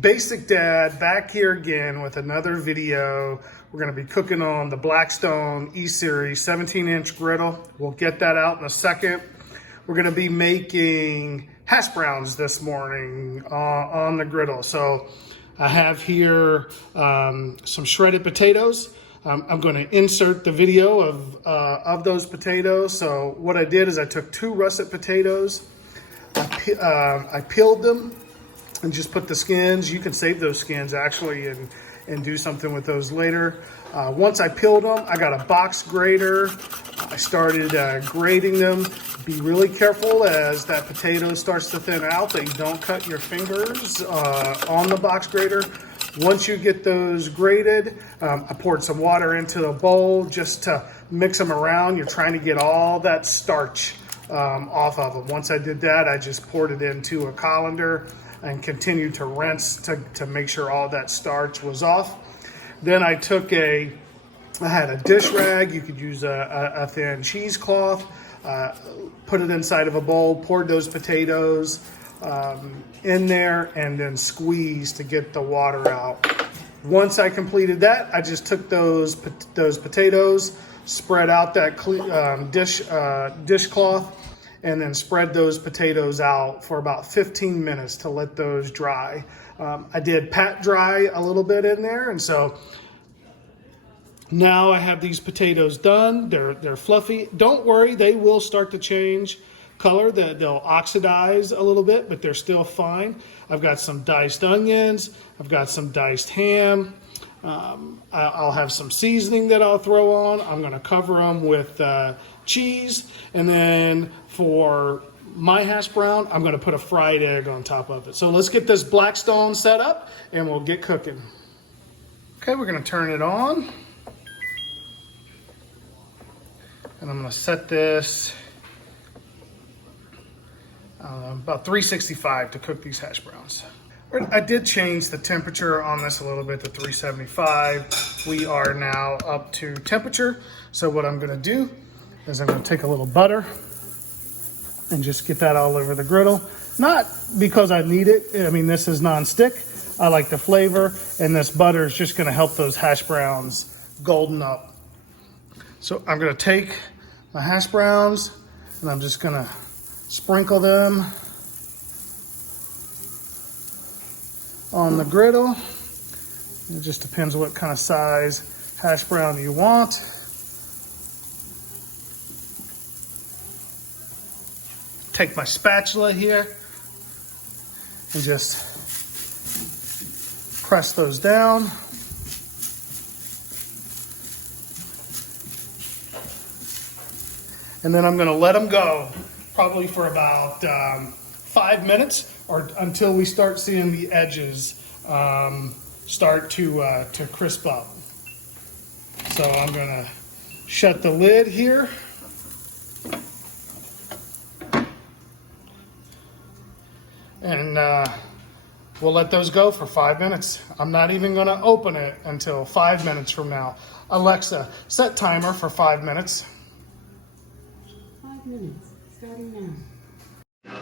Basic Dad back here again with another video. We're going to be cooking on the Blackstone E-Series 17-inch griddle. We'll get that out in a second. We're going to be making hash browns this morning on the griddle. So I have here some shredded potatoes. I'm going to insert the video of those potatoes. So what I did is I took 2 russet potatoes. I peeled them and just put the skins. You can save those skins actually and do something with those later. Once I peeled them, I got a box grater. I started grating them. Be really careful as that potato starts to thin out that you don't cut your fingers on the box grater. Once you get those grated, I poured some water into the bowl just to mix them around. You're trying to get all that starch off of them. Once I did that, I just poured it into a colander and continued to rinse to make sure all that starch was off. Then I had a dish rag. You could use a thin cheesecloth, put it inside of a bowl, poured those potatoes in there, and then squeezed to get the water out. Once I completed that, I just took those potatoes, spread out that dishcloth, and then spread those potatoes out for about 15 minutes to let those dry. I did pat dry a little bit in there, and so now I have these potatoes done. They're fluffy. Don't worry, they will start to change color. They'll oxidize a little bit, but they're still fine. I've got some diced onions. I've got some diced ham. I'll have some seasoning that I'll throw on. I'm going to cover them with cheese, and then for my hash brown, I'm going to put a fried egg on top of it. So let's get this Blackstone set up and we'll get cooking. Okay, we're going to turn it on. And I'm going to set this about 365 to cook these hash browns. I did change the temperature on this a little bit to 375. We are now up to temperature. So what I'm going to do is I'm going to take a little butter and just get that all over the griddle. Not because I need it. I mean, this is non-stick. I like the flavor, and this butter is just going to help those hash browns golden up. So I'm going to take my hash browns and I'm just going to sprinkle them on the griddle. It just depends what kind of size hash brown you want. Take my spatula here and just press those down. And then I'm going to let them go probably for about 5 minutes or until we start seeing the edges start to crisp up. So I'm going to shut the lid here. And we'll let those go for 5 minutes. I'm not even going to open it until 5 minutes from now. Alexa, set timer for 5 minutes. 5 minutes, starting now.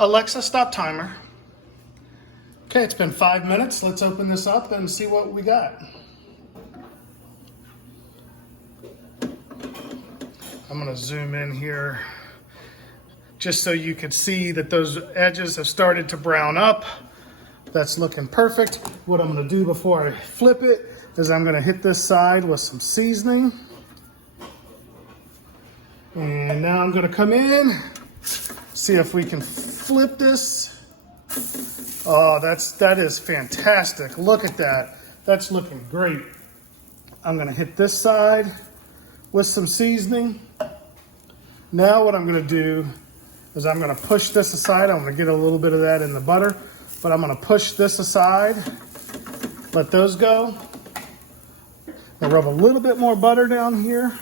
Alexa, stop timer. Okay, it's been 5 minutes. Let's open this up and see what we got. I'm going to zoom in here just so you can see that those edges have started to brown up. That's looking perfect. What I'm going to do before I flip it is I'm going to hit this side with some seasoning. And now I'm going to come in, see if we can flip this. Oh, that is fantastic. Look at that. That's looking great. I'm going to hit this side with some seasoning. Now what I'm going to do is I'm going to push this aside. I'm going to get a little bit of that in the butter, but I'm going to push this aside, let those go. I'll rub a little bit more butter down here.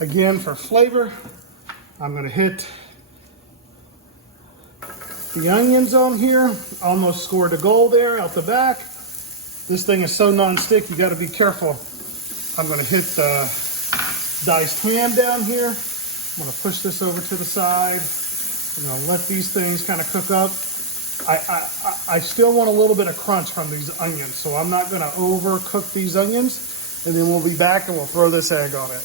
Again, for flavor, I'm going to hit the onions on here. Almost scored a goal there out the back. This thing is so non-stick, you got to be careful. I'm going to hit the diced ham down here. I'm going to push this over to the side. I'm gonna let these things kind of cook up. I still want a little bit of crunch from these onions, so I'm not gonna overcook these onions, and then we'll be back and we'll throw this egg on it.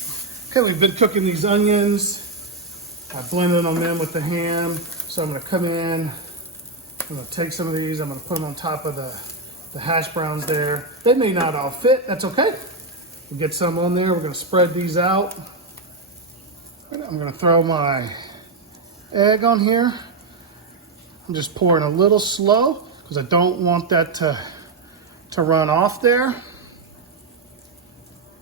Okay, we've been cooking these onions. I blended them in with the ham, so I'm gonna come in, I'm gonna take some of these, I'm gonna put them on top of the hash browns there. They may not all fit, that's okay. We'll get some on there, we're gonna spread these out. I'm gonna throw my egg on here. I'm just pouring a little slow because I don't want that to run off there.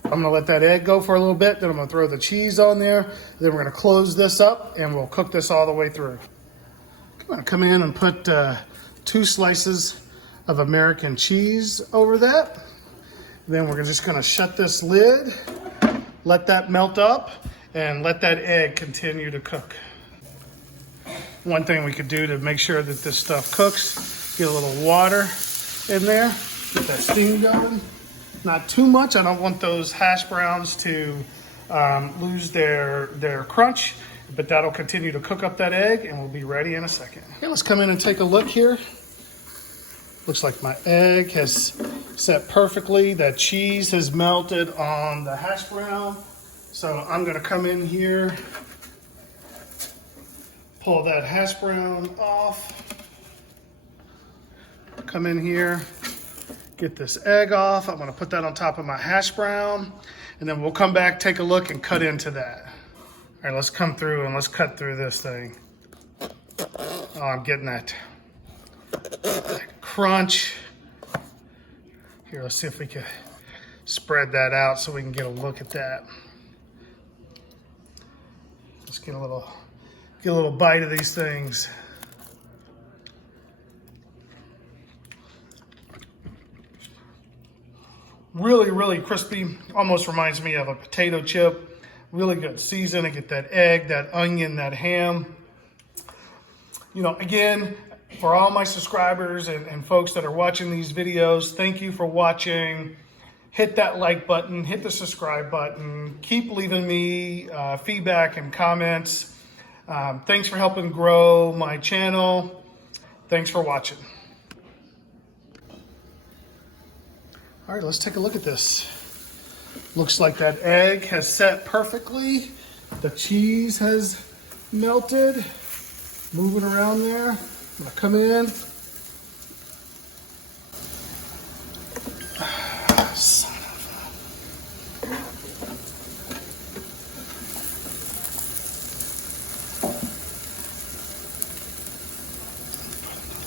I'm gonna let that egg go for a little bit, then I'm gonna throw the cheese on there, then we're gonna close this up and we'll cook this all the way through. I'm gonna come in and put 2 slices of American cheese over that. Then we're just gonna shut this lid, let that melt up, and let that egg continue to cook. One thing we could do to make sure that this stuff cooks, get a little water in there, get that steam going. Not too much, I don't want those hash browns to lose their crunch, but that'll continue to cook up that egg and we'll be ready in a second. Okay, let's come in and take a look here. Looks like my egg has set perfectly. That cheese has melted on the hash brown. So I'm gonna come in here, pull that hash brown off, come in here, get this egg off. I'm gonna put that on top of my hash brown, and then we'll come back, take a look, and cut into that. All right, let's come through and let's cut through this thing. Oh, I'm getting that crunch. Here, let's see if we can spread that out so we can get a look at that. Let's get a little bite of these things. Really, really crispy. Almost reminds me of a potato chip. Really good season to get that egg, that onion, that ham. You know, again, for all my subscribers and folks that are watching these videos, thank you for watching. Hit that like button, hit the subscribe button. Keep leaving me feedback and comments. Thanks for helping grow my channel. Thanks for watching. All right, let's take a look at this. Looks like that egg has set perfectly. The cheese has melted. Moving around there. I'm gonna come in. Son of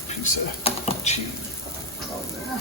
a... Piece of cheese on there.